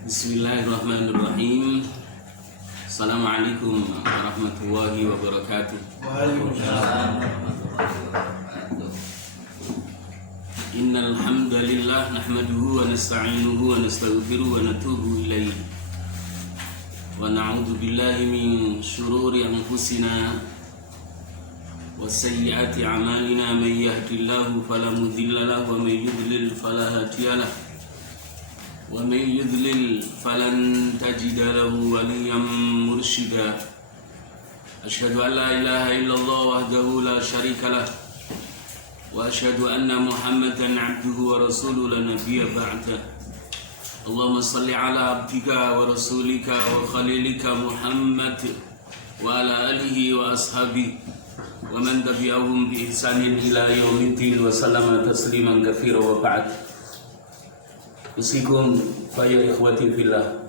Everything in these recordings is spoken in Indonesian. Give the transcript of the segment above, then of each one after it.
Bismillahirrahmanirrahim. Assalamualaikum warahmatullahi wabarakatuh. Waalaikumsalam. Innal hamdalillah nahmaduhu wa nasta'inuhu wa nastaghfiruhu wa natubu ilaihi. Wa na'udzu billahi min shururi anfusina wa sayyiati a'malina may yahdihillahu fala mudilla lahu wa may yudlil fala hadiya lahu. ومن يضلل فلن تجد له وليا مرشدا أشهد أن لا إله إلا الله وحده لا شريك له وأشهد أن محمدا عبده ورسوله لا نبي بعده اللهم صل على عبدك ورسولك وخليلك محمد وعلى آله وأصحابه ومن تبعهم بإحسان إلى يوم الدين وسلم تسليما كثيرا وبعد. Usikum faya ikhwati fillah,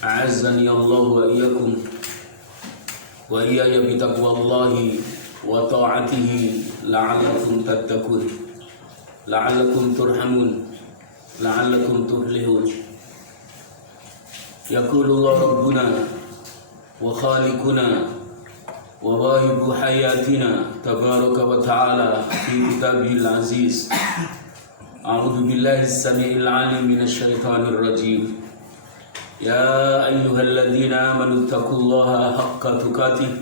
a'azzani Allah wa iyyakum wa iyaya bitaqwallahi wa ta'atihi la'allakum tattaqun la'allakum turhamun la'allakum tuflihun. Yaqulu Allah rabbuna wa khaliquna wa wahibu hayatina tabaraka wa ta'ala fi kitabihil aziz. أعوذ بالله السميع العليم من الشيطان الرجيم. يا أيها الذين آمنوا اتقوا الله حق تقاته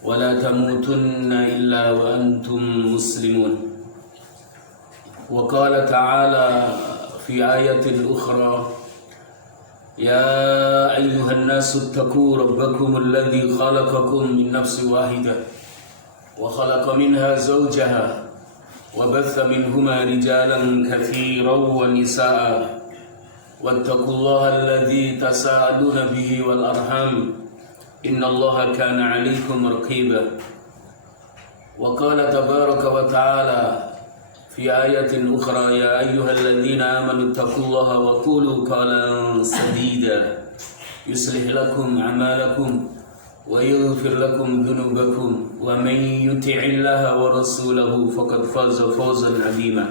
ولا تموتن إلا وأنتم مسلمون. وقال تعالى في آية أخرى يا أيها الناس اتقوا ربكم الذي خلقكم من نفس واحدة وخلق منها زوجها وبث منهما رجالا كثيرا ونساء واتقوا الله الذي تساءلون به والأرحام إن الله كان عليكم رقيبا. وقال تبارك وتعالى في آية أخرى يا أيها الذين آمنوا اتقوا الله وقولوا قولا سديدا يصلح لكم أعمالكم ويغفر لكم ذنوبكم ومن يطع الله ورسوله فقد فاز فوزا عظيما.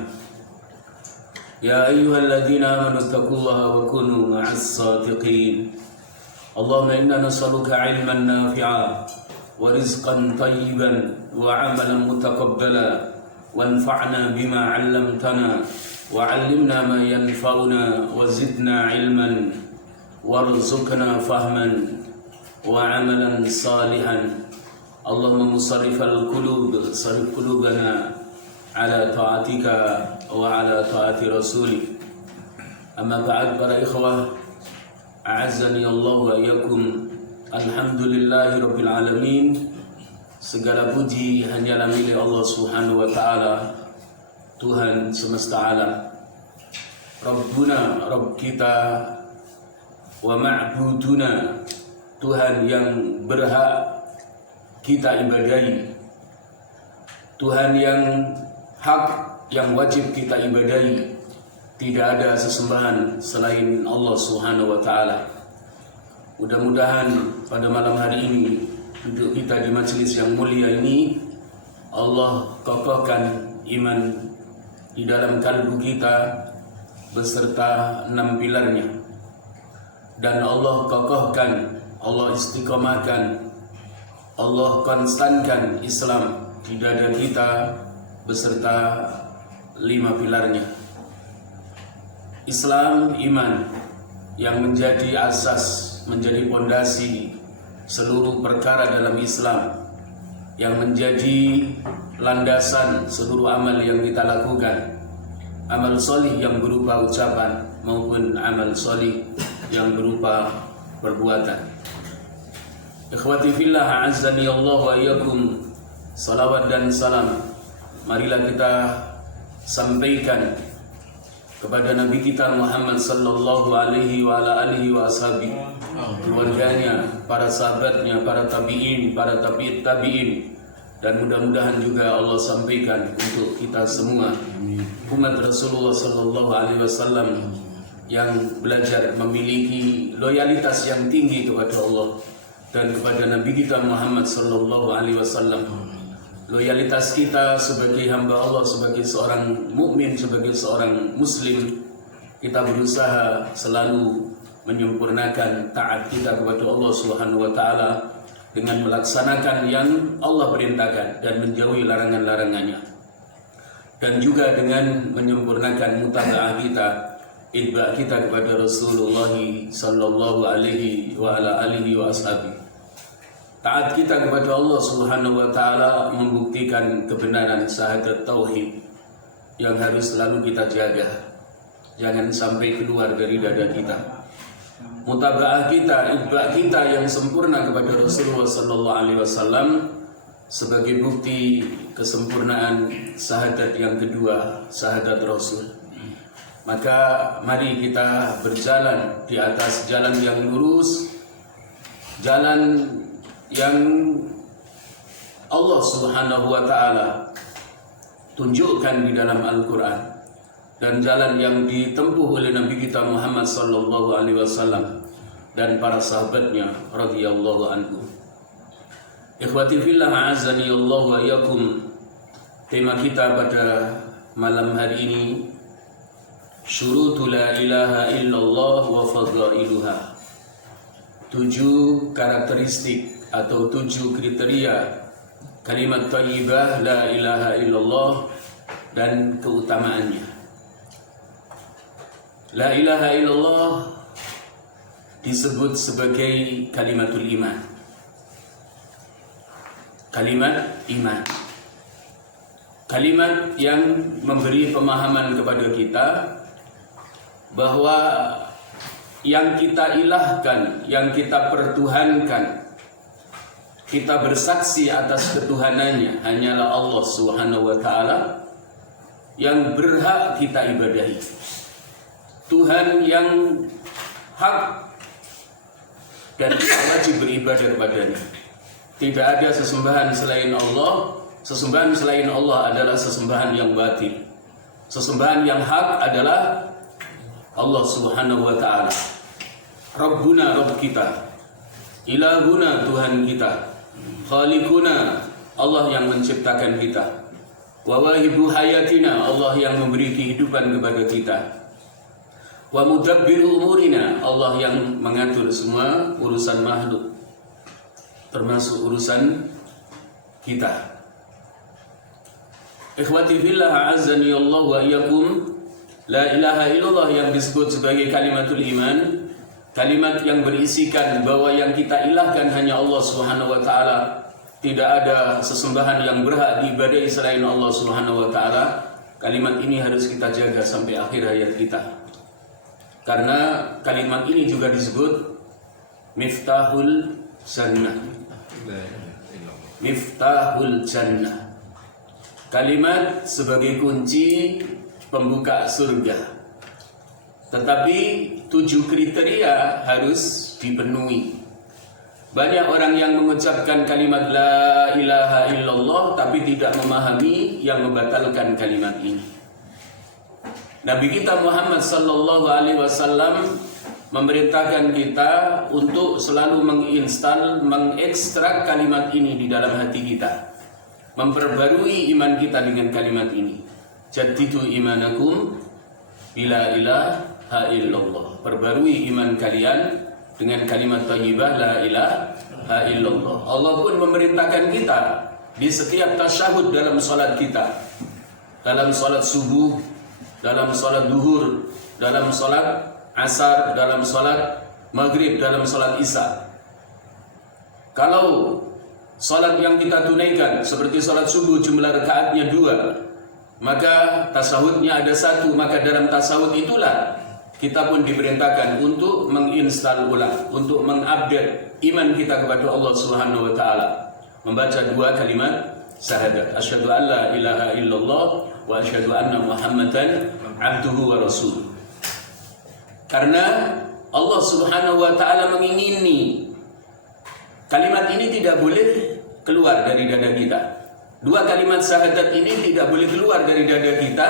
يا أيها الذين آمنوا اتقوا الله وكونوا مع الصادقين. اللهم إنا نسألك علما نافعا ورزقا طيبا وعملا متقبلا وانفعنا بما علمتنا وعلمنا ما ينفعنا وزدنا علما وارزقنا فهما وعملا صالحا. اللهم مصرف القلوب صرف قلوبنا على طاعتك وعلى طاعة رسولك. أما بعد para ikhwah, a'azzani Allah wa iyyakum. Alhamdulillahi rabbil alamin. Segala puji hanyalah milik Allah Subhanahu wa taala, Tuhan semesta alam. Rabbuna, Rabb kita, wa ma'buduna, Tuhan yang berhak kita ibadahi, Tuhan yang hak yang wajib kita ibadahi. Tidak ada sesembahan selain Allah Subhanahu wa taala. Mudah-mudahan pada malam hari ini untuk kita di majelis yang mulia ini, Allah kokohkan iman di dalam kalbu kita beserta 6 pilarnya, dan Allah kokohkan, Allah istiqomahkan, Allah konstankan Islam di dada kita beserta 5 pilarnya. Islam, iman yang menjadi asas, menjadi pondasi seluruh perkara dalam Islam, yang menjadi landasan seluruh amal yang kita lakukan, amal solih yang berupa ucapan maupun amal solih yang berupa perbuatan. Ikhwati fillah, a'azzani Allah wa iyyakum. Salawat dan salam marilah kita sampaikan kepada Nabi kita Muhammad sallallahu alaihi wa ala alihi wa ashabi, keluarganya, para sahabatnya, para tabi'in, para tabi'it tabi'in, dan mudah-mudahan juga Allah sampaikan untuk kita semua umat Rasulullah sallallahu alaihi wasallam yang belajar memiliki loyalitas yang tinggi kepada Allah dan kepada Nabi kita Muhammad sallallahu alaihi wasallam. Loyalitas kita sebagai hamba Allah, sebagai seorang mukmin, sebagai seorang muslim kita berusaha selalu menyempurnakan taat kita kepada Allah Subhanahu wa taala dengan melaksanakan yang Allah perintahkan dan menjauhi larangan-larangannya. Dan juga dengan menyempurnakan mutaba'ah kita, itba' kita kepada Rasulullah sallallahu alaihi wa ala alihi wa ashabi. Taat kita kepada Allah Subhanahu wa taala membuktikan kebenaran syahadat tauhid yang harus selalu kita jaga. Jangan sampai keluar dari dada kita. Mutaba'ah kita, itba' kita yang sempurna kepada Rasulullah sallallahu alaihi wasallam sebagai bukti kesempurnaan syahadat yang kedua, syahadat Rasul. Maka mari kita berjalan di atas jalan yang lurus, jalan yang Allah Subhanahu wa taala tunjukkan di dalam Al-Quran, dan jalan yang ditempuh oleh Nabi kita Muhammad sallallahu alaihi wasallam dan para sahabatnya radhiyallahu anhu. Ikhwati fillah, a'azzani Allah wa iyyakum. Tema kita pada malam hari ini, syurutu la ilaha illallah wa fadailuha. 7 karakteristik atau 7 kriteria kalimat thayyibah la ilaha illallah dan keutamaannya. La ilaha illallah disebut sebagai kalimatul iman. Kalimat iman. Kalimat yang memberi pemahaman kepada kita bahwa yang kita ilahkan, yang kita pertuhankan, kita bersaksi atas ketuhanannya hanyalah Allah Subhanahu wa taala yang berhak kita ibadahi. Tuhan yang hak dan kita wajib beribadah kepadanya. Tidak ada sesembahan selain Allah. Sesembahan selain Allah adalah sesembahan yang batil. Sesembahan yang hak adalah Allah Subhanahu wa taala. Rabbuna, Rabb kita. Ilahuna, Tuhan kita. Khaliquna, Allah yang menciptakan kita. Wa wahibu hayatina, Allah yang memberi kehidupan kepada kita. Wa mudabbiru umurina, Allah yang mengatur semua urusan makhluk, termasuk urusan kita. Ikhwati fillah, a'azzani Allah wa iyyakum. La ilaha illallah yang disebut sebagai kalimatul iman, kalimat yang berisikan bahwa yang kita ilahkan hanya Allah Subhanahu wa taala. Tidak ada sesembahan yang berhak diibadahi selain Allah Subhanahu wa taala. Kalimat ini harus kita jaga sampai akhir hayat kita. Karena kalimat ini juga disebut miftahul jannah. Miftahul jannah. Kalimat sebagai kunci pembuka surga. Tetapi 7 kriteria harus dipenuhi. Banyak orang yang mengucapkan kalimat la ilaha illallah tapi tidak memahami yang membatalkan kalimat ini. Nabi kita Muhammad sallallahu alaihi wasallam memerintahkan kita untuk selalu menginstal, mengekstrak kalimat ini di dalam hati kita. Memperbarui iman kita dengan kalimat ini. Jaddidu imanakum bila ilaha illallah. Perbarui iman kalian dengan kalimat thayyibah la ilaha illallah. Allah pun memerintahkan kita di setiap tasyahud dalam salat kita. Dalam salat subuh, dalam salat duhur, dalam salat asar, dalam salat maghrib, dalam salat isya. Kalau salat yang kita tunaikan seperti salat subuh jumlah rakaatnya 2, maka tasawufnya ada 1, maka dalam tasawuf itulah kita pun diperintahkan untuk menginstal ulang, untuk mengupdate iman kita kepada Allah Subhanahu wa taala, membaca 2 kalimat syahadat, asyhadu an la ilaha illallah wa asyhadu anna Muhammadan abduhu wa rasuluh. Karena Allah Subhanahu wa taala mengingini kalimat ini tidak boleh keluar dari dada kita. 2 kalimat syahadat ini tidak boleh keluar dari dada kita.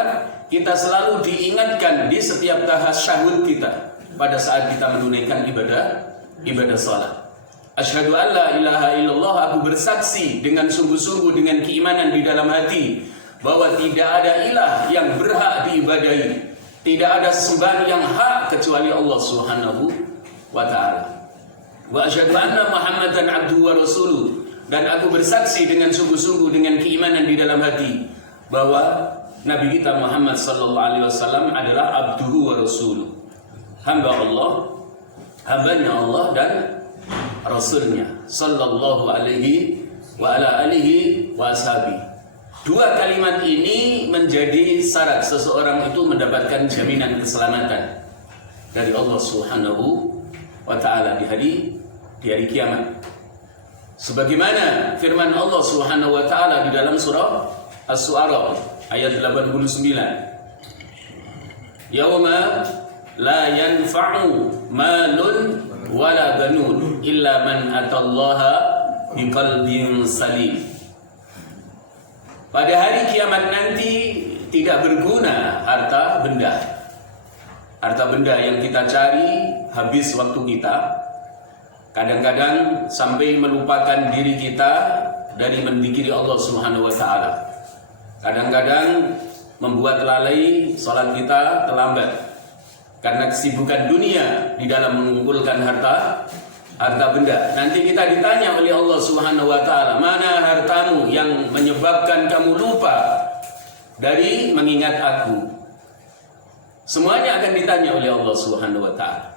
Kita selalu diingatkan di setiap tasyahud kita pada saat kita menunaikan ibadah salat. Asyhadu an la ilaha illallah, aku bersaksi dengan sungguh-sungguh dengan keimanan di dalam hati bahwa tidak ada ilah yang berhak diibadahi tidak ada sesembahan yang hak kecuali Allah Subhanahu wa ta'ala. Wa asyhadu anna Muhammadan abduhu wa rasuluh, dan aku bersaksi dengan sungguh-sungguh dengan keimanan di dalam hati bahwa Nabi kita Muhammad sallallahu alaihi wasallam adalah abduhu wa rasuluh, hamba Allah, hambanya Allah dan rasulnya sallallahu alaihi wa ala alihi wa ashabi. Dua kalimat ini menjadi syarat seseorang itu mendapatkan jaminan keselamatan dari Allah Subhanahu wa ta'ala di hari kiamat. Sebagaimana firman Allah Subhanahu wa ta'ala di dalam surah As-Su'ara ayat 89. Yauma la yanfa'u malun wala banun illa man atallaha biqalbin salim. Pada hari kiamat nanti tidak berguna harta benda. Harta benda yang kita cari habis waktu kita. Kadang-kadang sampai melupakan diri kita dari menzikiri Allah Subhanahu wa ta'ala. Kadang-kadang membuat lalai salat kita terlambat karena kesibukan dunia di dalam mengumpulkan harta benda. Nanti kita ditanya oleh Allah Subhanahu wa ta'ala, mana hartamu yang menyebabkan kamu lupa dari mengingat aku? Semuanya akan ditanya oleh Allah Subhanahu wa ta'ala.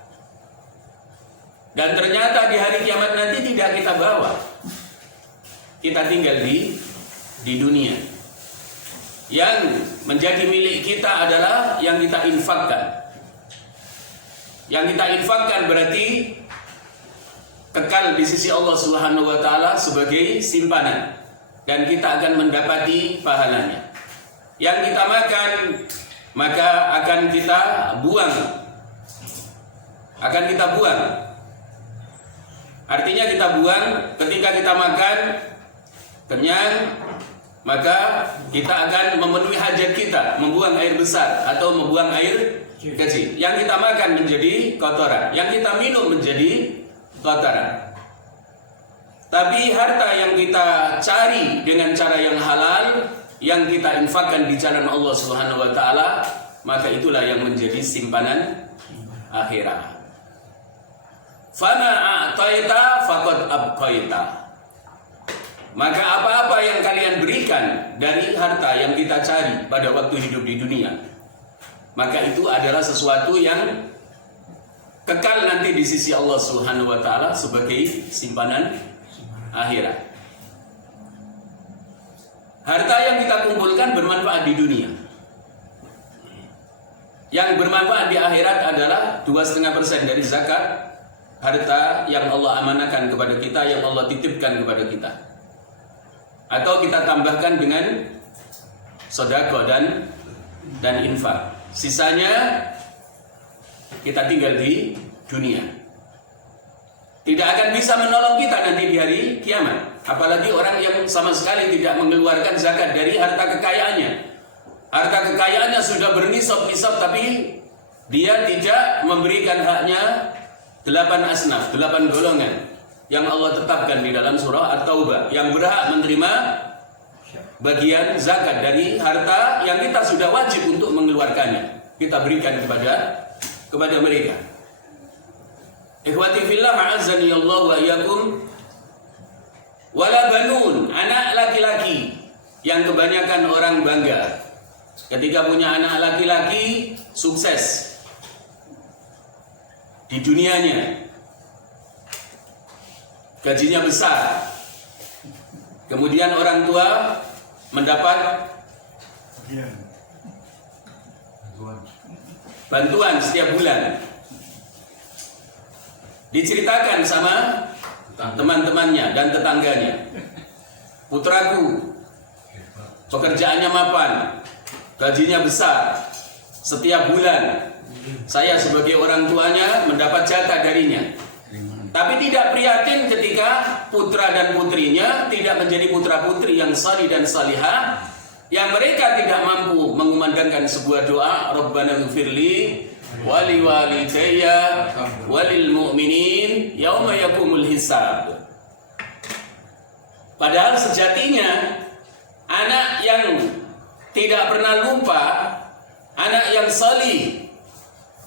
Dan ternyata di hari kiamat nanti tidak kita bawa. Kita tinggal di dunia. Yang menjadi milik kita adalah yang kita infakkan. Yang kita infakkan berarti kekal di sisi Allah Subhanahu wa ta'ala sebagai simpanan, dan kita akan mendapati pahalanya. Yang kita makan maka akan kita buang. Artinya kita buang ketika kita makan kenyang, maka kita akan memenuhi hajat kita, membuang air besar atau membuang air kecil. Yang kita makan menjadi kotoran, yang kita minum menjadi kotoran. Tapi harta yang kita cari dengan cara yang halal, yang kita infakkan di jalan Allah Subhanahu wa ta'ala, maka itulah yang menjadi simpanan akhirat. Fama a'taita faqad abqaita. Maka apa-apa yang kalian berikan dari harta yang kita cari pada waktu hidup di dunia, maka itu adalah sesuatu yang kekal nanti di sisi Allah Subhanahu wa ta'ala sebagai simpanan akhirat. Harta yang kita kumpulkan bermanfaat di dunia. Yang bermanfaat di akhirat adalah 2,5% dari zakat harta yang Allah amanahkan kepada kita, yang Allah titipkan kepada kita. Atau kita tambahkan dengan sedekah dan infak. Sisanya kita tinggal di dunia. Tidak akan bisa menolong kita nanti di hari kiamat. Apalagi orang yang sama sekali tidak mengeluarkan zakat dari harta kekayaannya. Harta kekayaannya sudah bernisab-nisab, tapi dia tidak memberikan haknya 8 asnaf, 8 golongan yang Allah tetapkan di dalam surah At-Taubah, yang berhak menerima bagian zakat dari harta yang kita sudah wajib untuk mengeluarkannya. Kita berikan kepada mereka. Ikhwati fillah, a'azzani Allah wa iyyakum. Wala banun, anak laki-laki yang kebanyakan orang bangga ketika punya anak laki-laki, sukses di dunianya, gajinya besar, kemudian orang tua mendapat bantuan setiap bulan. Diceritakan sama teman-temannya dan tetangganya, putraku pekerjaannya mapan, gajinya besar, setiap bulan saya sebagai orang tuanya mendapat jatah darinya. Tapi tidak prihatin ketika putra dan putrinya tidak menjadi putra-putri yang salih dan salihah, yang mereka tidak mampu mengumandangkan sebuah doa, Rabbana ighfirli wali walidayya walil mu'minin yauma yaqumul hisab. Padahal sejatinya anak yang tidak pernah lupa anak yang salih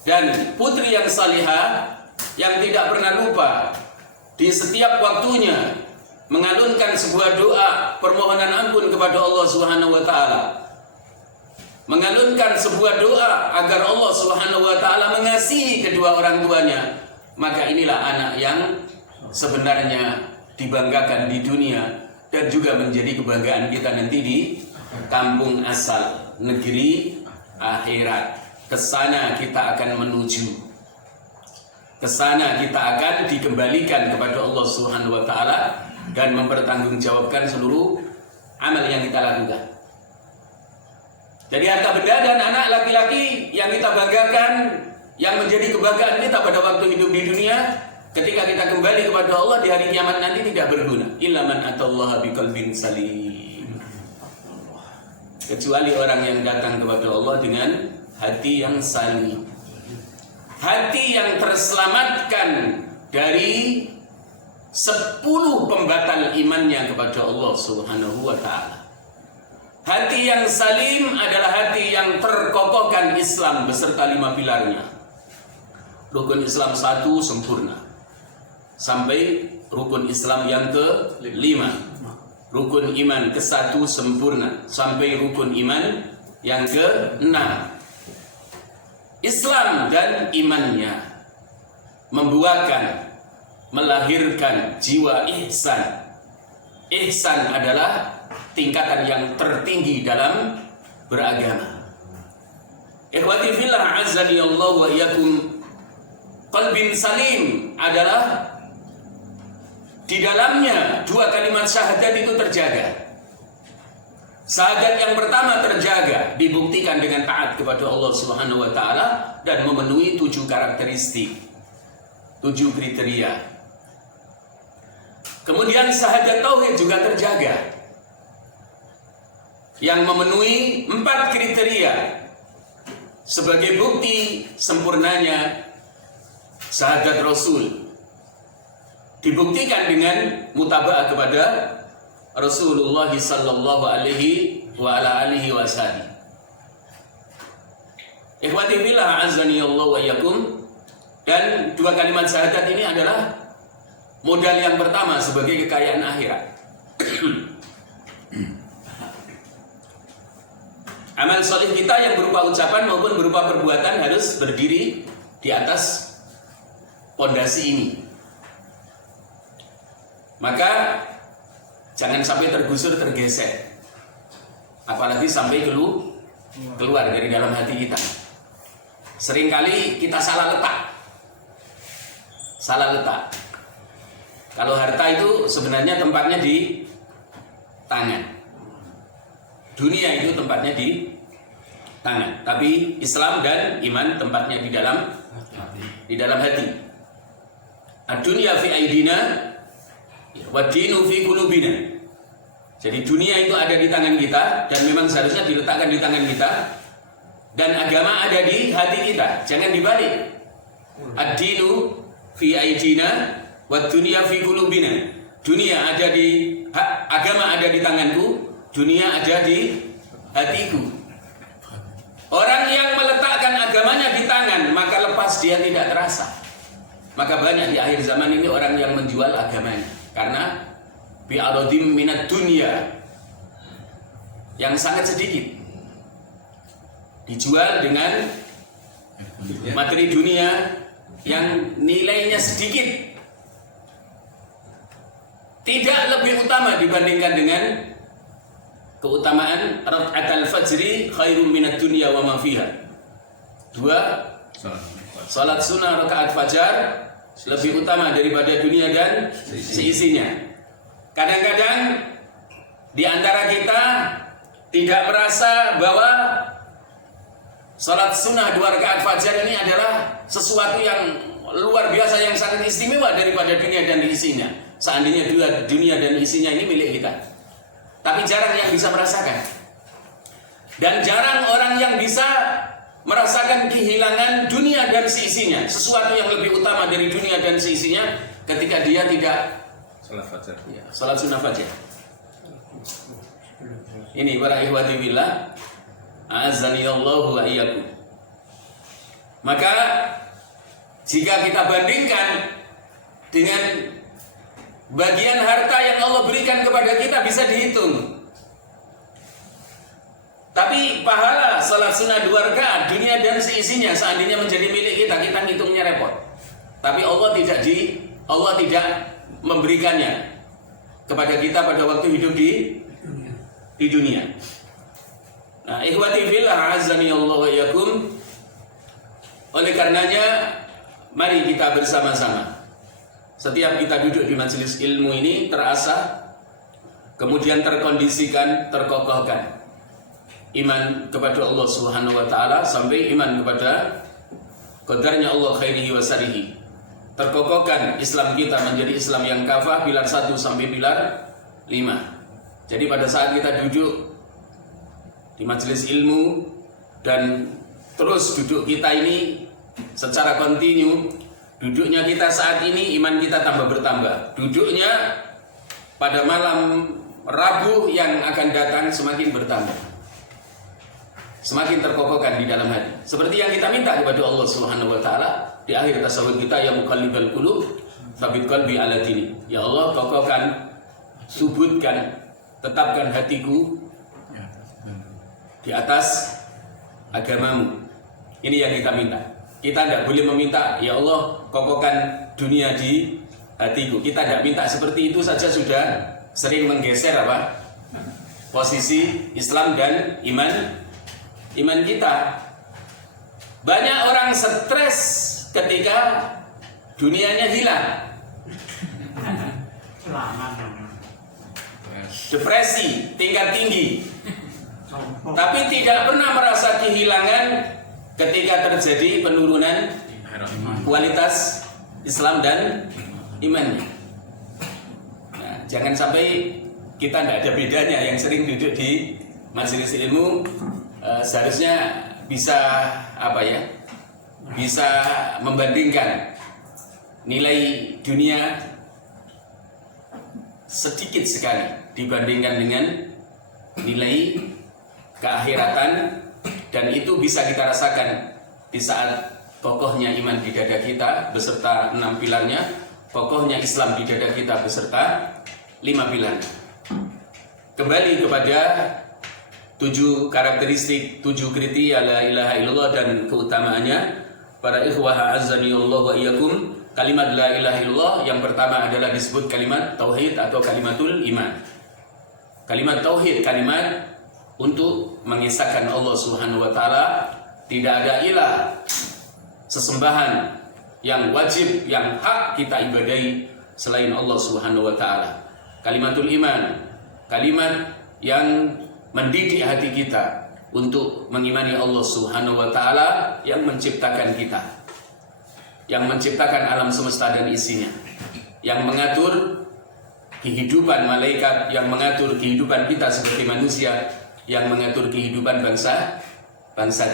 dan putri yang salihah yang tidak pernah lupa di setiap waktunya mengalunkan sebuah doa permohonan ampun kepada Allah Subhanahu wa taala. Mengalunkan sebuah doa agar Allah Subhanahu wa taala mengasihi kedua orang tuanya. Maka inilah anak yang sebenarnya dibanggakan di dunia dan juga menjadi kebanggaan kita nanti di kampung asal, negeri akhirat. Kesana kita akan menuju. Kesana kita akan dikembalikan kepada Allah Subhanahu wa taala dan mempertanggungjawabkan seluruh amal yang kita lakukan. Jadi harta benda dan anak laki-laki yang kita banggakan, yang menjadi kebanggaan kita pada waktu hidup di dunia, ketika kita kembali kepada Allah di hari kiamat nanti tidak berguna. Illa man atallaha biqalbin salim. Kecuali orang yang datang kepada Allah dengan hati yang salim. Hati yang terselamatkan dari 10 pembatal imannya kepada Allah Subhanahu wa taala. Hati yang salim adalah hati yang terkokohkan Islam beserta 5 pilarnya. Rukun Islam 1 sempurna. Sampai rukun Islam yang ke-5. Rukun iman ke-1 sempurna. Sampai rukun iman yang ke-6. Islam dan imannya membuahkan, melahirkan jiwa ihsan. Ihsan adalah tingkatan yang tertinggi dalam beragama. Ikhwati fillah azani Allah wa iyyakum. Qalbin salim adalah di dalamnya 2 kalimat syahadat itu terjaga. Syahadat yang pertama terjaga, dibuktikan dengan taat kepada Allah Subhanahu wa taala dan memenuhi 7 karakteristik, 7 kriteria. Kemudian syahadat tauhid juga terjaga, yang memenuhi 4 kriteria sebagai bukti sempurnanya syahadat Rasul. Dibuktikan dengan mutaba'ah kepada Rasulullah sallallahu alaihi wa ala alihi wasallam. Ikhwati fillah azani Allah wa iyyakum. Dan 2 kalimat syahadat ini adalah modal yang pertama sebagai kekayaan akhirat. Amal soleh kita yang berupa ucapan maupun berupa perbuatan harus berdiri di atas pondasi ini. Maka jangan sampai tergusur, tergeser, apalagi sampai keluar dari dalam hati kita. Seringkali kita salah letak. Kalau harta itu sebenarnya tempatnya di tangan, dunia itu tempatnya di tangan, tapi Islam dan iman tempatnya di dalam hati. Ad-dunya fi aidina wad-dinu fi qulubina. Jadi dunia itu ada di tangan kita dan memang seharusnya diletakkan di tangan kita, dan agama ada di hati kita. Jangan dibalik. Ad-dinu fi aidina wad-dunya fi qulubina. Dunia ada di agama ada di tanganku, dunia ada di hatiku. Orang yang meletakkan agamanya di tangan, maka lepas dia tidak terasa. Maka banyak di akhir zaman ini orang yang menjual agamanya karena bi'aradim minat dunia yang sangat sedikit, dijual dengan materi dunia yang nilainya sedikit, tidak lebih utama dibandingkan dengan keutamaan raka'atul fajri khairum minat dunya wa ma fiha. 2 salat sunnah rakaat fajar lebih utama daripada dunia dan seisinya. Kadang-kadang di antara kita tidak merasa bahwa salat sunnah 2 rakaat fajar ini adalah sesuatu yang luar biasa, yang sangat istimewa daripada dunia dan isinya. Seandainya dunia dan isinya ini milik kita, tapi jarang yang bisa merasakan. Dan jarang orang yang bisa merasakan kehilangan dunia dan seisinya, sesuatu yang lebih utama dari dunia dan seisinya, ketika dia tidak salat fajar. Ya, salat sunnah fajar. Ini para ikhwati billah, A'azzanillahu wa iyyakum. Maka jika kita bandingkan dengan bagian harta yang Allah berikan kepada kita bisa dihitung. Tapi pahala salat sunnah 2 rakaat dunia dan seisinya seandainya menjadi milik kita, kita ngitungnya repot. Tapi Allah tidak memberikannya kepada kita pada waktu hidup di dunia. Nah, ikhwati fillah azani Allah wa iyyakum. Oleh karenanya mari kita bersama-sama, setiap kita duduk di majelis ilmu ini terasah, kemudian terkondisikan, terkokohkan iman kepada Allah Subhanahu wa taala sampai iman kepada qadarnya Allah khairihi wa syarrihi. Terkokohkan Islam kita menjadi Islam yang kafah, pilar 1 sampai pilar 5. Jadi pada saat kita duduk di majelis ilmu dan terus duduk kita ini secara kontinu, duduknya kita saat ini iman kita tambah bertambah. Duduknya pada malam Rabu yang akan datang semakin bertambah, semakin terkokohkan di dalam hati. Seperti yang kita minta kepada Allah Subhanahu wa taala di akhir tasawuf kita, ya muqallibal qulub tsabbit qalbi ala dini. Ya Allah, kokohkan, subutkan, tetapkan hatiku di atas agamamu. Ini yang kita minta. Kita tidak boleh meminta, ya Allah, kokohkan dunia di hatiku. Kita tidak minta seperti itu saja, sudah sering menggeser posisi Islam dan iman kita. Banyak orang stres ketika dunianya hilang, depresi tingkat tinggi, tapi tidak pernah merasa kehilangan ketika terjadi penurunan kualitas Islam dan imannya. Nah, jangan sampai kita tidak ada bedanya. Yang sering duduk di majelis ilmu seharusnya bisa bisa membandingkan nilai dunia sedikit sekali dibandingkan dengan nilai keakhiratan, dan itu bisa kita rasakan di saat kokohnya iman di dada kita beserta 6 pilarnya, kokohnya Islam di dada kita beserta 5 pilar. Kembali kepada 7 karakteristik, 7 kriteria la ilaha illallah dan keutamaannya. Para ikhwah azani Allah wa iyyakum, kalimat la ilaha illallah yang pertama adalah disebut kalimat tauhid atau kalimatul iman. Kalimat tauhid, kalimat untuk mengisahkan Allah Subhanahu wa taala tidak ada ilah sesembahan yang wajib, yang hak kita ibadahi selain Allah Subhanahu wa taala. Kalimatul iman, kalimat yang mendidik hati kita untuk mengimani Allah Subhanahu wa taala yang menciptakan kita, yang menciptakan alam semesta dan isinya, yang mengatur kehidupan malaikat, yang mengatur kehidupan kita sebagai manusia, yang mengatur kehidupan bangsa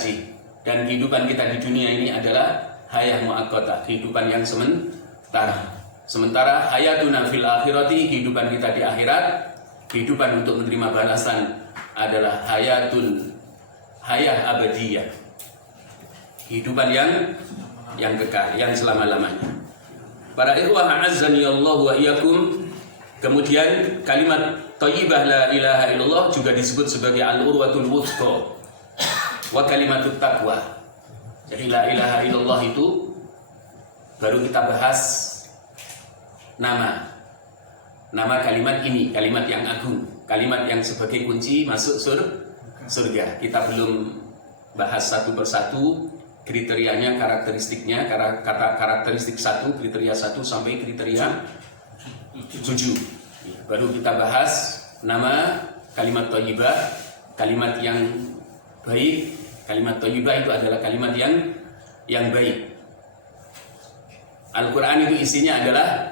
jin. Dan kehidupan kita di dunia ini adalah hayah muaqqatah, kehidupan yang sementara. Sementara hayatuna fil akhirati, kehidupan kita di akhirat, kehidupan untuk menerima balasan adalah hayah abadiyah, kehidupan yang kekal, yang selama-lamanya. Para ikhwah azzani Allah wa iyyakum, kemudian kalimat thayyibah la ilaha illallah juga disebut sebagai al-urwatul wuthqa wa kalimatut taqwa. Jadi la ilaha illallah itu baru kita bahas nama kalimat ini, kalimat yang agung, kalimat yang sebagai kunci masuk surga. Kita belum bahas satu persatu kriterianya, karakteristiknya, karakteristik 1, kriteria 1 sampai kriteria 7. Baru kita bahas nama kalimat thayyibah, kalimat yang baik. Kalimat thayyibah itu adalah kalimat yang baik. Al-Quran itu isinya adalah,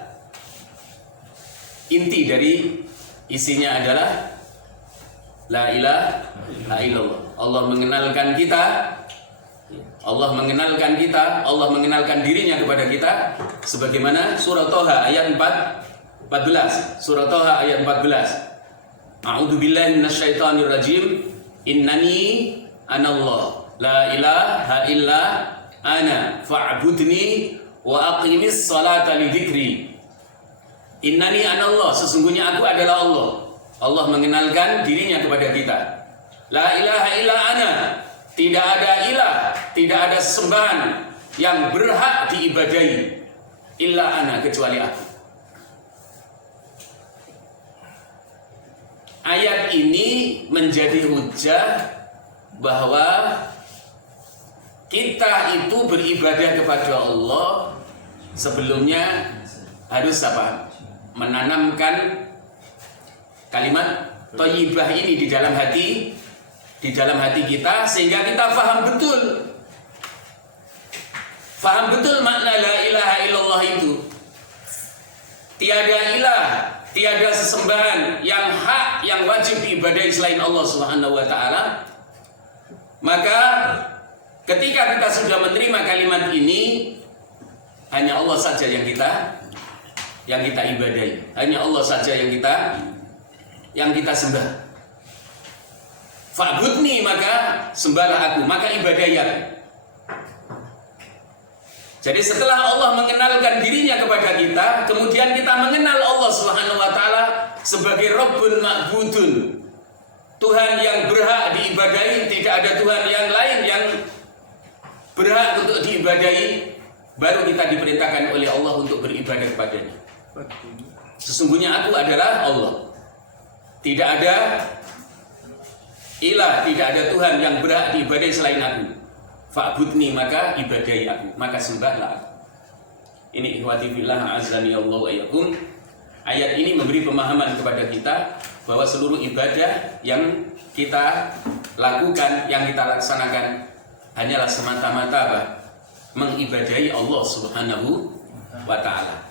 inti dari isinya adalah la ilaha illallah. Allah mengenalkan kita, Allah mengenalkan dirinya kepada kita, sebagaimana surah Thaha ayat 14. Surah Thaha ayat 14. A'udzu billahi minasyaitonir rajim. Innani anallah la ilaha illa ana fa'budni wa aqimis salata li dzikri. Innani anallah, sesungguhnya aku adalah Allah. Allah mengenalkan dirinya kepada kita. La ilaha illa ana, tidak ada ilah, tidak ada sembahan yang berhak diibadahi illa ana, kecuali aku. Ayat ini menjadi hujah bahwa kita itu beribadah kepada Allah sebelumnya harus apa? Menanamkan kalimat thayyibah ini di dalam hati kita, sehingga kita faham betul makna la ilaha illallah itu. Tiada ilah, tiada sesembahan yang hak, yang wajib diibadahi selain Allah Subhanahu wa taala. Maka ketika kita sudah menerima kalimat ini, hanya Allah saja yang kita ibadahi, hanya Allah saja yang kita sembah. Fa'budni, maka sembahlah aku, maka ibadahi aku. Jadi setelah Allah mengenalkan dirinya kepada kita, kemudian kita mengenal Allah Subhanahu wa taala sebagai Rabbul Ma'budun, Tuhan yang berhak diibadahi, tidak ada Tuhan yang lain yang berhak untuk diibadahi. Baru kita diperintahkan oleh Allah untuk beribadah kepadanya. Sesungguhnya aku adalah Allah. Tidak ada ilah, tidak ada Tuhan yang berhak diibadahi selain aku. Fa'budni, maka ibadahi aku, maka sembahlah aku. Ini ikhwati fillah azani Allah wa iyyakum. Ayat ini memberi pemahaman kepada kita bahwa seluruh ibadah yang kita lakukan, yang kita laksanakan hanyalah semata-mata mengibadahi Allah Subhanahu wa taala.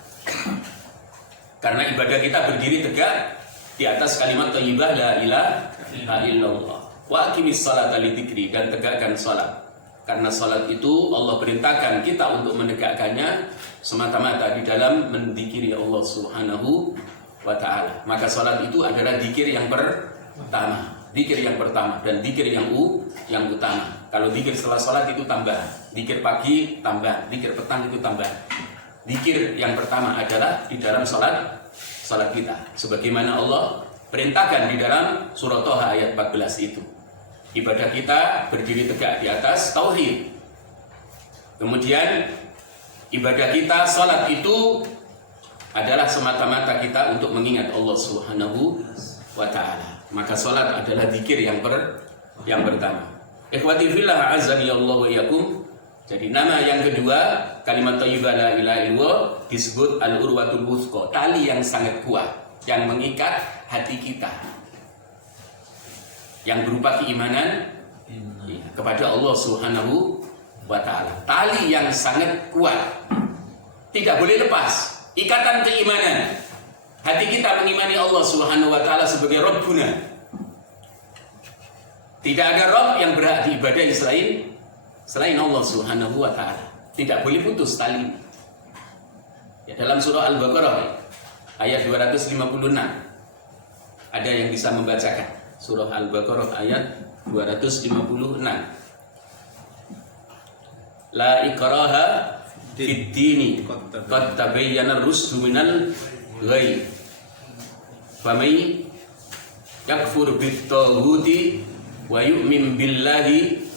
Karena ibadah kita berdiri tegak di atas kalimat thayyibah la ilaha illallah. Wa aqimis salata li dzikri, dan tegakkan salat. Karena salat itu Allah perintahkan kita untuk menegakkannya semata-mata di dalam menzikiri Allah Subhanahu wa taala. Maka salat itu adalah zikir yang pertama, dan zikir yang utama. Kalau zikir setelah salat itu tambah, zikir pagi tambah, zikir petang itu tambah. Zikir yang pertama adalah di dalam salat kita, sebagaimana Allah perintahkan di dalam surah Thaha ayat 14 itu. Ibadah kita berdiri tegak di atas tauhid. Kemudian ibadah kita, salat itu adalah semata-mata kita untuk mengingat Allah Subhanahu wa taala. Maka salat adalah zikir yang pertama. Ikhwati fillah azani Allah wa iyyakum. Jadi nama yang kedua, kalimat thayyibah la ilaha illallah, disebut al-urwatul wuthqa, tali yang sangat kuat yang mengikat hati kita, yang berupa keimanan kepada Allah Subhanahu wa taala. Tali yang sangat kuat, tidak boleh lepas. Ikatan keimanan, hati kita mengimani Allah Subhanahu wa taala sebagai Rabbuna. Tidak ada Rabb yang berhak diibadahi selain Allah Subhanahu wa taala. Tidak boleh putus tali. Ya, dalam surah Al-Baqarah ayat 256 ada yang bisa membacakan. Surah Al-Baqarah ayat 256. La ikraha fid dini qad tabayyana ar-rusdu minal ghayy. Faman yakfur bit-taghuti wa yu'min billahi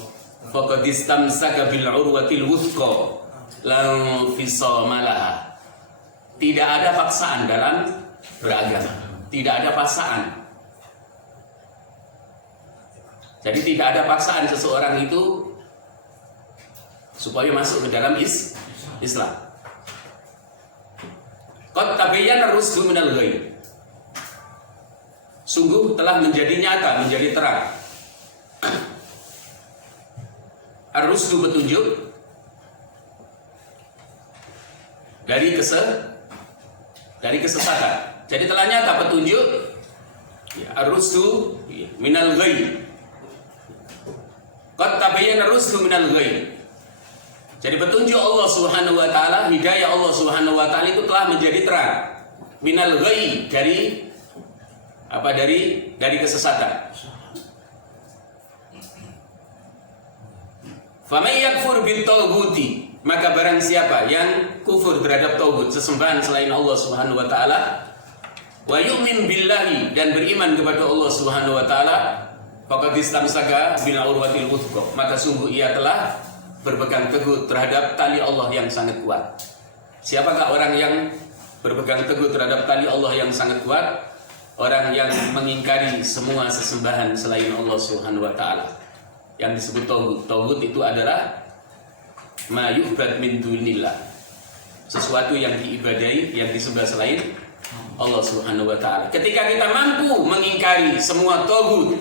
faqad istamsaka bil urwatil wuthqa la infisama laha. Tidak ada paksaan dalam beragama. Tidak ada paksaan. Jadi tidak ada paksaan seseorang itu supaya masuk ke dalam Islam. Qad tabayyana ar-rusdu minal ghayy. Sungguh telah menjadi nyata, menjadi terang. Ar-rusdu petunjuk dari kesesatan. Jadi telah nyata petunjuk, ar-rusdu minal ghayy. Qad tabayyana ar-rusdu minal ghayy. Jadi petunjuk Allah Subhanahu wa taala, hidayah Allah Subhanahu wa taala itu telah menjadi terang. Minal ghayy, dari kesesatan. Faman yakfur bitaghuti, maka barang siapa yang kufur terhadap tauhid, sesembahan selain Allah Subhanahu wa taala, wa yu'min billahi, dan beriman kepada Allah Subhanahu wa taala, faqad istamsaka bil urwatil wuthqa, maka sungguh ia telah berpegang teguh terhadap tali Allah yang sangat kuat. Siapakah orang yang berpegang teguh terhadap tali Allah yang sangat kuat? Orang yang mengingkari semua sesembahan selain Allah Subhanahu wa taala. Yang disebut tauhid. Tauhid itu adalah ma yu'bad min dunillah, sesuatu yang diibadahi, yang disembah selain Allah Subhanahu wa taala. Ketika kita mampu mengingkari semua tauhid,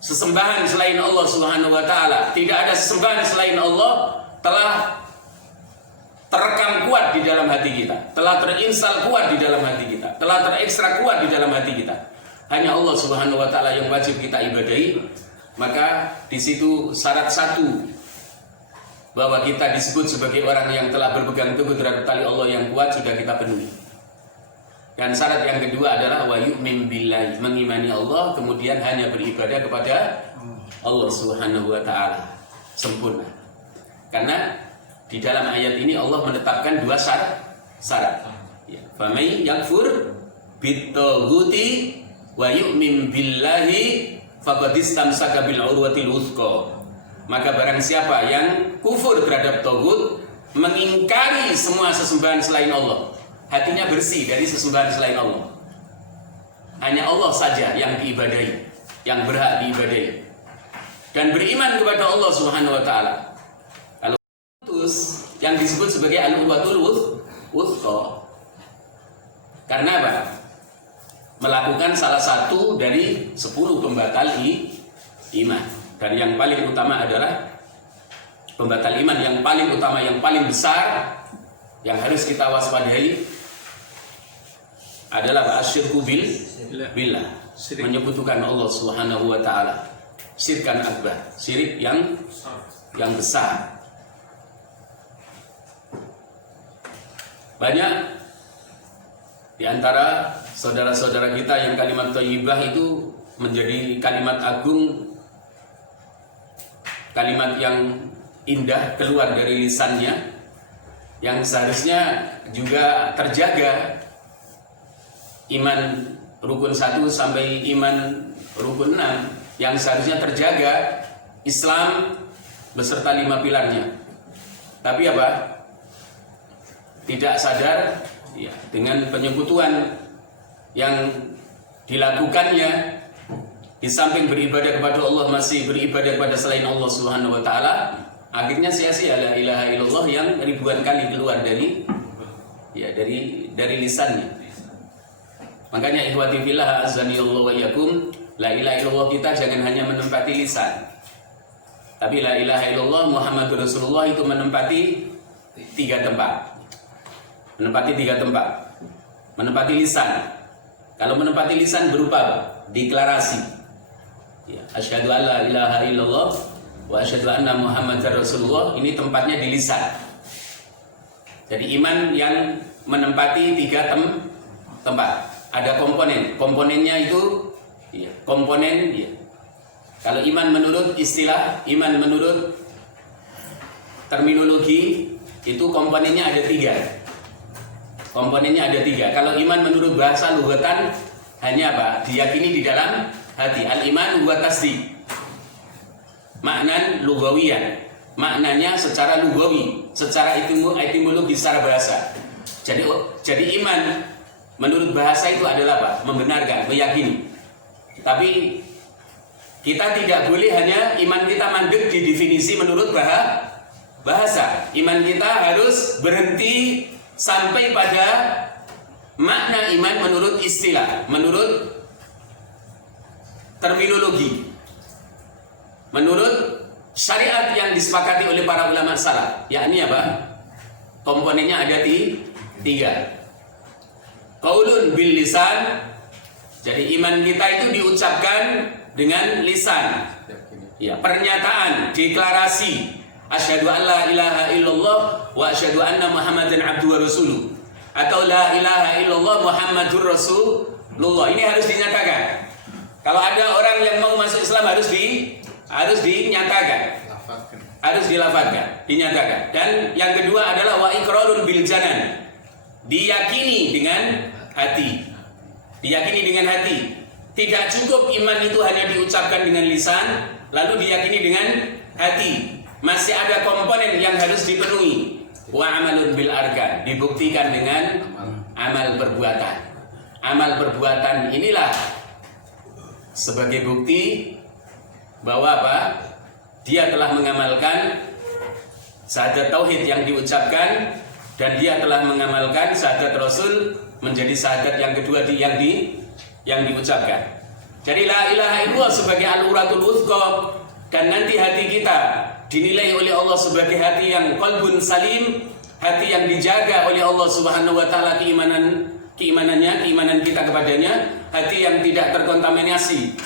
sesembahan selain Allah Subhanahu wa taala, tidak ada sesembahan selain Allah, telah terekam kuat di dalam hati kita, telah terinstal kuat di dalam hati kita, telah terekstrak kuat di dalam hati kita. Hanya Allah Subhanahu wa taala yang wajib kita ibadahi. Maka di situ syarat satu bahwa kita disebut sebagai orang yang telah berpegang teguh terhadap tali Allah yang kuat sudah kita penuhi. Dan syarat yang kedua adalah wa yu'min billahi, mengimani Allah kemudian hanya beribadah kepada Allah Subhanahu wa taala sempurna. Karena di dalam ayat ini Allah menetapkan dua syarat. Faman yakfur bitaghuti wa yu'min billahi faqad istamsaka bil urwatil wuthqa, maka barang siapa yang kufur terhadap tauhid, mengingkari semua sesembahan selain Allah, hatinya bersih dari sesembahan selain Allah, hanya Allah saja yang diibadahi, yang berhak diibadahi, dan beriman kepada Allah Subhanahu wa taala. Kalau putus, yang disebut sebagai al-urwatul wuthqa. Karena apa? Melakukan salah satu dari 10 pembatal iman. Dan yang paling utama adalah pembatal iman yang paling utama, yang paling besar, yang harus kita waspadai adalah asyirku billah, menyekutukan Allah Subhanahu wa taala. Syirkan akbar, syirik yang besar. Banyak di antara saudara-saudara kita yang kalimat thayyibah itu menjadi kalimat agung, kalimat yang indah keluar dari lisannya, yang seharusnya juga terjaga. Iman rukun 1 sampai iman rukun 6 yang seharusnya terjaga, Islam beserta 5 pilarnya. Tapi apa? Tidak sadar ya, dengan penyekutuan yang dilakukannya, di samping beribadah kepada Allah masih beribadah kepada selain Allah Subhanahu wa taala, akhirnya sia-sia la ilaha illallah yang ribuan kali keluar dari lisannya. Makanya ikhwati fillah azani Allah wa iyyakum, la ilaha illallah kita jangan hanya menempati lisan, tapi la ilaha illallah Muhammadur Rasulullah itu menempati 3 tempat. Menempati lisan. Kalau menempati lisan berupa deklarasi, ya, asyhadu alla ilaha illallah wa asyhadu anna Muhammadar Rasulullah, ini tempatnya di lisan. Jadi iman yang menempati 3 tempat. Ada komponennya itu ya, komponen ya. Kalau iman menurut istilah, iman menurut terminologi itu komponennya ada 3. Kalau iman menurut bahasa lughatan hanya apa? Diyakini di dalam hati. Al-iman huwa tasdiq. Maknan lughawiyan. Maknanya secara lughawi, secara etimologi, secara bahasa. Jadi iman menurut bahasa itu adalah apa? Membenarkan, meyakini. Tapi kita tidak boleh hanya iman kita mandek di definisi menurut bahasa. Iman kita harus berhenti sampai pada makna iman menurut istilah, menurut terminologi, menurut syariat yang disepakati oleh para ulama salaf. Yakni apa? Komponennya ada 3. Qaulun bil lisan. Jadi iman kita itu diucapkan dengan lisan. Ya, pernyataan, deklarasi. Asyhadu an la ilaha illallah wa asyhadu anna Muhammadan abduhu wa rasuluh. Atau la ilaha illallah Muhammadur Rasulullah. Ini harus dinyatakan. Kalau ada orang yang mau masuk Islam harus dinyatakan. harus dilafadzkan, dinyatakan. Dan yang kedua adalah wa iqrarun bil janan, diyakini dengan hati. Diyakini dengan hati. Tidak cukup iman itu hanya diucapkan dengan lisan, lalu diyakini dengan hati. Masih ada komponen yang harus dipenuhi. Wa amalun bil arkan, dibuktikan dengan amal perbuatan. Amal perbuatan inilah sebagai bukti bahwa apa? Dia telah mengamalkan syahadat tauhid yang diucapkan, dan dia telah mengamalkan syahadat Rasul menjadi syahadat yang kedua yang diucapkan. Jadi la ilaha illallah sebagai al-uratul wuthqa, dan nanti hati kita dinilai oleh Allah sebagai hati yang qalbun salim, hati yang dijaga oleh Allah Subhanahu wa taala keimanan kita kepadanya, hati yang tidak terkontaminasi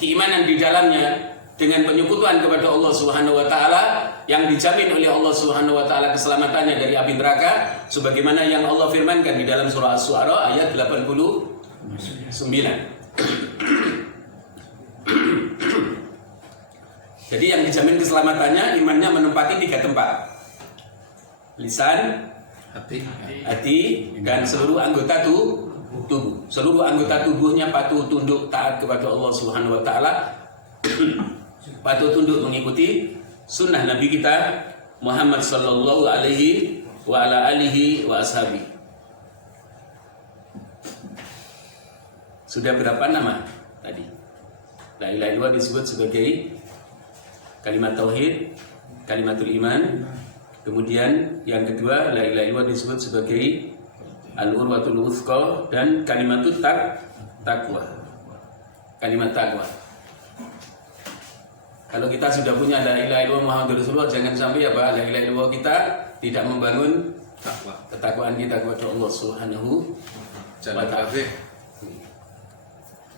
keimanan di dalamnya dengan penyekutuan kepada Allah Subhanahu wa taala, yang dijamin oleh Allah Subhanahu wa taala keselamatannya dari api neraka, sebagaimana yang Allah firmankan di dalam surah Asy-Syu'ara ayat 89. Jadi yang dijamin keselamatannya, imannya menempati 3 tempat: lisan, hati, dan seluruh anggota tubuh. Seluruh anggota tubuhnya patuh tunduk taat kepada Allah Subhanahu wa taala, patuh tunduk mengikuti sunnah Nabi kita Muhammad sallallahu alaihi wa ala alihi wa ashabi. Sudah berapa nama tadi? La ilaha illallah disebut sebagai kalimat tauhid, kalimatul iman. Kemudian yang kedua, la ilaha illallah disebut sebagai al-urwatul wuthqa, dan kalimatut taqwa. Kalimat takwa. Kalau kita sudah punya la ilaha illallah Muhammadur Rasulullah, jangan sampai la ilaha illallah kita tidak membangun ketakwaan kita kepada Allah Subhanahu wa taala.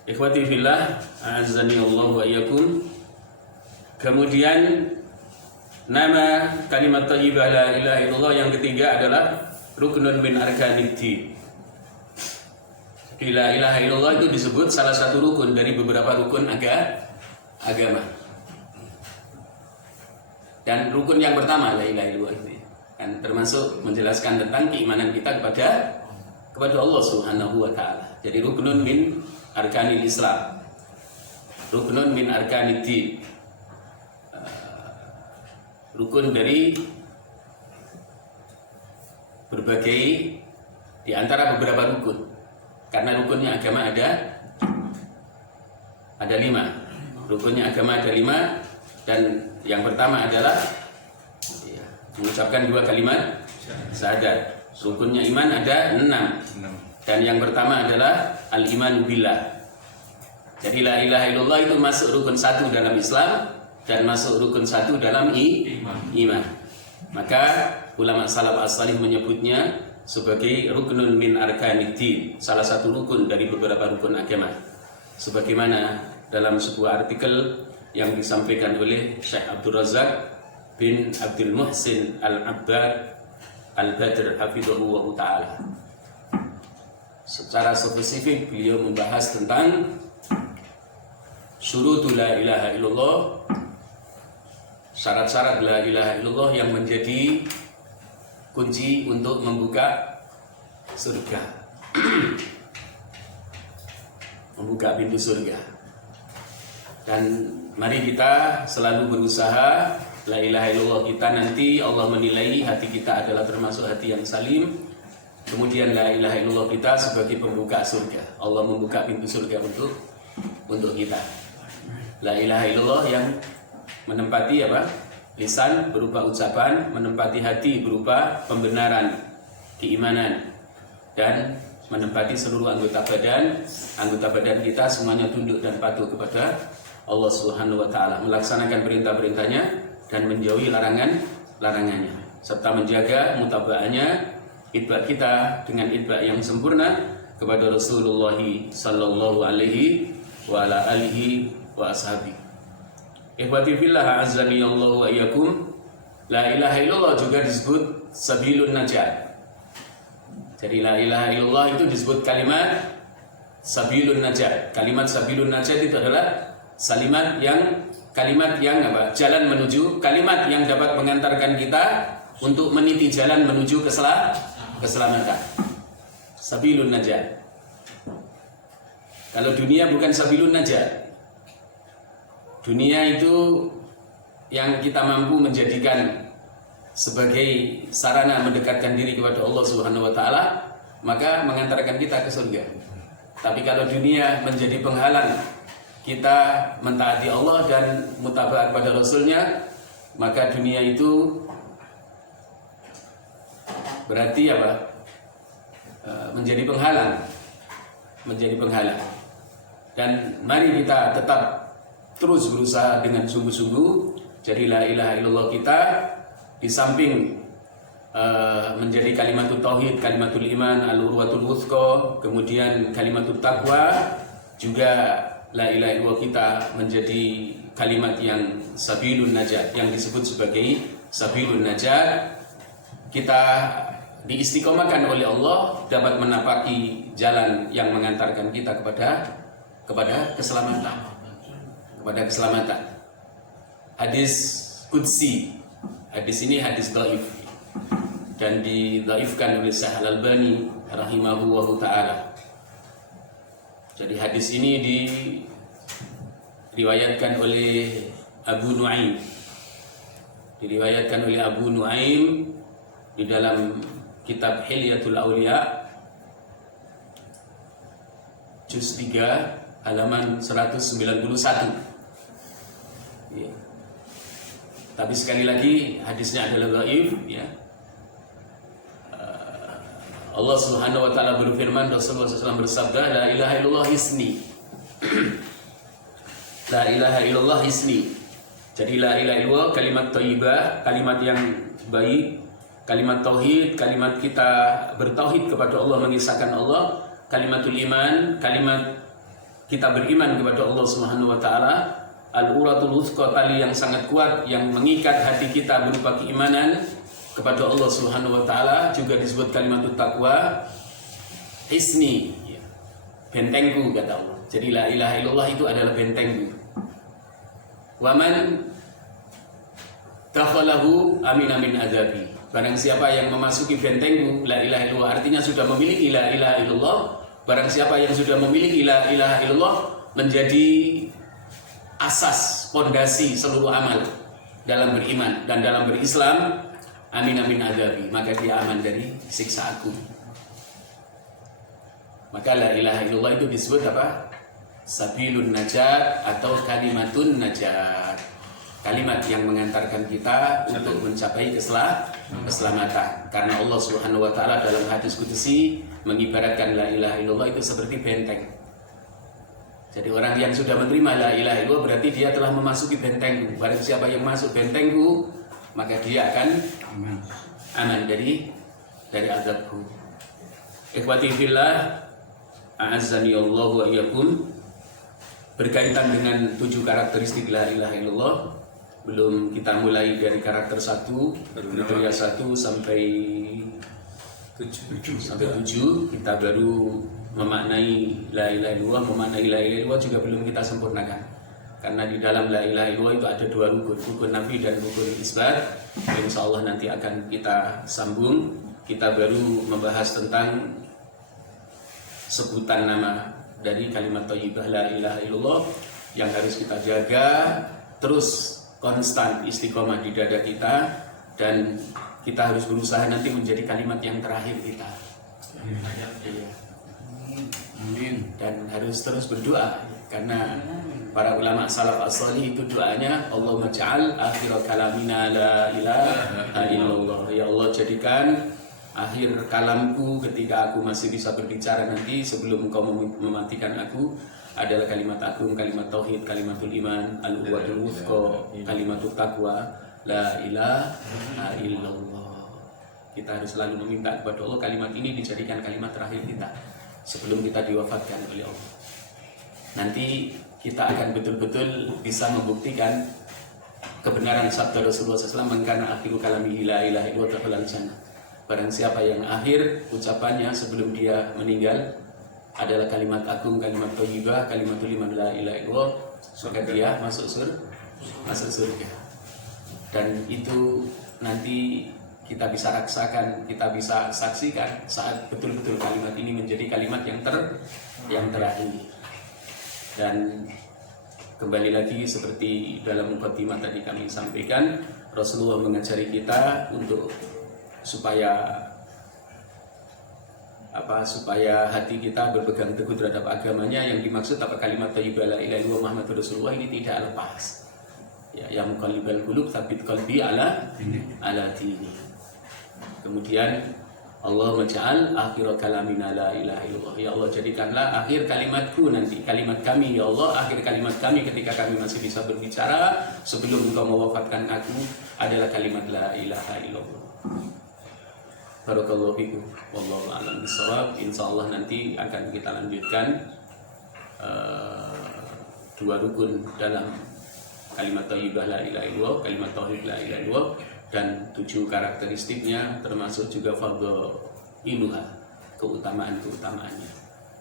Ikhwati fillah, a'azzani Allah wa iyyakum. Kemudian nama kalimat thayyibah la ilaha illallah yang ketiga adalah ruknun min arkanid-din. La ilaha illallah itu disebut salah satu rukun dari beberapa rukun agama. Dan rukun yang pertama la ilaha illallah itu kan termasuk menjelaskan tentang keimanan kita kepada Allah Subhanahu wa taala. Jadi ruknun min arkanil Islam. Ruknun min arkanid-din. Rukun dari berbagai di antara beberapa rukun. Karena rukunnya agama ada 5. Rukunnya agama ada 5, dan yang pertama adalah mengucapkan 2 kalimat syahadat. Rukunnya iman ada 6. Dan yang pertama adalah al-iman billah. Jadi la ilaha illallah itu masuk rukun 1 dalam Islam dan masuk rukun 1 dalam iman. Maka ulama salaf as-salih menyebutnya sebagai ruknun min arkanid-din, salah satu rukun dari beberapa rukun agama. Sebagaimana dalam sebuah artikel yang disampaikan oleh Syekh Abdul Razak bin Abdul Muhsin Al-Abbad Al-Badr hafizahullah ta'ala. Secara spesifik beliau membahas tentang syurutul la ilaha illallah, syarat-syarat la ilaha illallah yang menjadi kunci untuk membuka surga, membuka pintu surga. Dan mari kita selalu berusaha la ilaha illallah kita nanti Allah menilai hati kita adalah termasuk hati yang salim. Kemudian la ilaha illallah kita sebagai pembuka surga. Allah membuka pintu surga untuk kita. La ilaha illallah yang menempati lisan berupa ucapan, menempati hati berupa pembenaran keimanan, dan menempati seluruh anggota badan kita semuanya tunduk dan patuh kepada Allah Subhanahu wa taala, melaksanakan perintah-perintahnya dan menjauhi larangannya, serta menjaga mutabaahnya, itba kita dengan itba yang sempurna kepada Rasulullah sallallahu alaihi wa ala alihi wa ashabi. Ikhwati fillah, a'azzani Allah wa iyyakum. La ilaha illallah juga disebut sabilun najat. Jadi la ilaha illallah itu disebut kalimat sabilun najat. Kalimat sabilun najat itu adalah kalimat yang kalimat yang apa? Jalan menuju, kalimat yang dapat mengantarkan kita untuk meniti jalan menuju keselamatan. Sabilun najat. Kalau dunia bukan sabilun najat. Dunia itu yang kita mampu menjadikan sebagai sarana mendekatkan diri kepada Allah Subhanahu wa taala, maka mengantarkan kita ke surga. Tapi kalau dunia menjadi penghalang kita mentaati Allah dan mutaba'at pada Rasulnya, maka dunia itu berarti apa? Menjadi penghalang. Dan mari kita tetap terus berusaha dengan sungguh-sungguh. Jadi la ilaha illallah kita di samping menjadi kalimatul tauhid, kalimatul iman, al-urwatul wuthqa, kemudian kalimatul taqwa, juga la ilaha illallah kita menjadi kalimat yang sabilun najat, yang disebut sebagai sabilun najat. Kita diistiqomahkan oleh Allah dapat menapaki jalan yang mengantarkan kita kepada keselamatan. Hadis qudsi. Hadis ini hadis dhaif dan didhaifkan oleh Syekh Al-Albani rahimahullahu taala. Jadi hadis ini diriwayatkan oleh Abu Nuaim. Di dalam kitab Hilyatul Auliya juz 3 halaman 191. Ya. Tapi sekali lagi hadisnya adalah dhaif, ya. Allah Subhanahu wa taala berfirman, Rasulullah SAW bersabda, la ilaha illallah isni. La ilaha illallah isni. Jadi la ilaha illallah kalimat thayyibah, kalimat yang baik, kalimat tauhid, kalimat kita bertauhid kepada Allah, mengisahkan Allah, kalimatul iman, kalimat kita beriman kepada Allah Subhanahu wa taala, al-uratul wuthqa, tali yang sangat kuat yang mengikat hati kita berupa keimanan kepada Allah Subhanahu wa taala, juga disebut kalimatut taqwa, hisni, ya, bentengku kata Allah. Jadi la ilaha illallah itu adalah bentengku. Waman dakhalahu amina min adzabi. Barang siapa yang memasuki bentengku la ilaha illallah, artinya sudah memiliki la ilaha illallah. Barang siapa yang sudah memiliki la ilaha illallah menjadi asas, pondasi seluruh amal dalam beriman dan dalam berislam, amin amin adzabi, maka dia aman dari siksa aku. Maka la ilaha illallah itu disebut apa? Sabilun najat atau kalimatun najat, kalimat yang mengantarkan kita untuk mencapai keselamatan. Karena Allah Subhanahu wa taala dalam hadis qudsi mengibaratkan la ilaha illallah itu seperti benteng. Jadi orang yang sudah menerima la ilaha illallah berarti dia telah memasuki bentengku. Barang siapa yang masuk bentengku, maka dia akan aman dari azabku. Ikhwati fillah, a'azzani Allah wa iyyakum. Berkaitan dengan 7 karakteristik la ilaha illallah, belum kita mulai dari karakter 1, kriteria 1 sampai 7, kita baru memaknai la ilaha illallah. Memaknai la ilaha illallah juga belum kita sempurnakan, karena di dalam la ilaha illallah itu ada 2 rukun nafi dan rukun isbat. Insya Allah nanti akan kita sambung. Kita baru membahas tentang sebutan nama dari kalimat thayyibah la ilaha illallah yang harus kita jaga terus konstan, istiqomah di dada kita, dan kita harus berusaha nanti menjadi kalimat yang terakhir kita. Amin. Dan harus terus berdoa, karena para ulama salaf as-salih itu doanya, Allahumma ja'al akhir kalamina la ilaha illallah. Ya Allah, jadikan akhir kalamku ketika aku masih bisa berbicara nanti sebelum engkau mematikan aku adalah kalimat agung, kalimat tauhid, kalimatul iman, al-uwatul wuthqa, kalimatul taqwa, la ilaha illallah. Kita harus selalu meminta kepada Allah kalimat ini dijadikan kalimat terakhir kita sebelum kita diwafatkan oleh Allah. Nanti kita akan betul-betul bisa membuktikan kebenaran sabda Rasulullah SAW, "Mengkana akhiru kalamihi la ilaha illallah dakhalal jannah." Barang siapa yang akhir ucapannya sebelum dia meninggal adalah kalimat agung, kalimat thayyibah, kalimatul iman, la ilaha illallah, maka dia masuk masuk surga. Dan itu nanti kita bisa rasakan, kita bisa saksikan saat betul-betul kalimat ini menjadi kalimat yang terakhir. Dan kembali lagi seperti dalam mukadimah tadi kami sampaikan, Rasulullah mengajari kita untuk supaya hati kita berpegang teguh terhadap agamanya. Yang dimaksud apa kalimat thayyibah la ilaha illallah Muhammadur Rasulullah ini tidak lepas. Ya muqallibal qulub tsabbit qalbi ala dini. Kemudian Allah menja'al akhir kalamina la ilaha illallah. Ya Allah, jadikanlah akhir kalimatku nanti, kalimat kami ya Allah, akhir kalimat kami ketika kami masih bisa berbicara sebelum Engkau mewafatkan aku adalah kalimat la ilaha illallah. Barakallahu fikum. Wallahu a'lam bishawab. Insyaallah nanti akan kita lanjutkan dua rukun dalam kalimat thayyibah la ilaha illallah, kalimat tauhid la ilaha illallah, dan 7 karakteristiknya, termasuk juga fadhailuha, keutamaan-keutamaannya.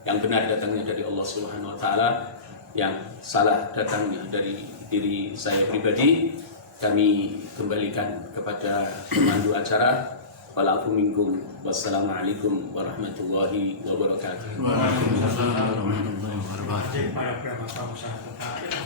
Yang benar datangnya dari Allah Subhanahu wa taala, yang salah datangnya dari diri saya pribadi. Kami kembalikan kepada pemandu acara. Walafu minkum. Wassalamualaikum warahmatullahi wabarakatuh. Waalaikumsalam warahmatullahi wabarakatuh.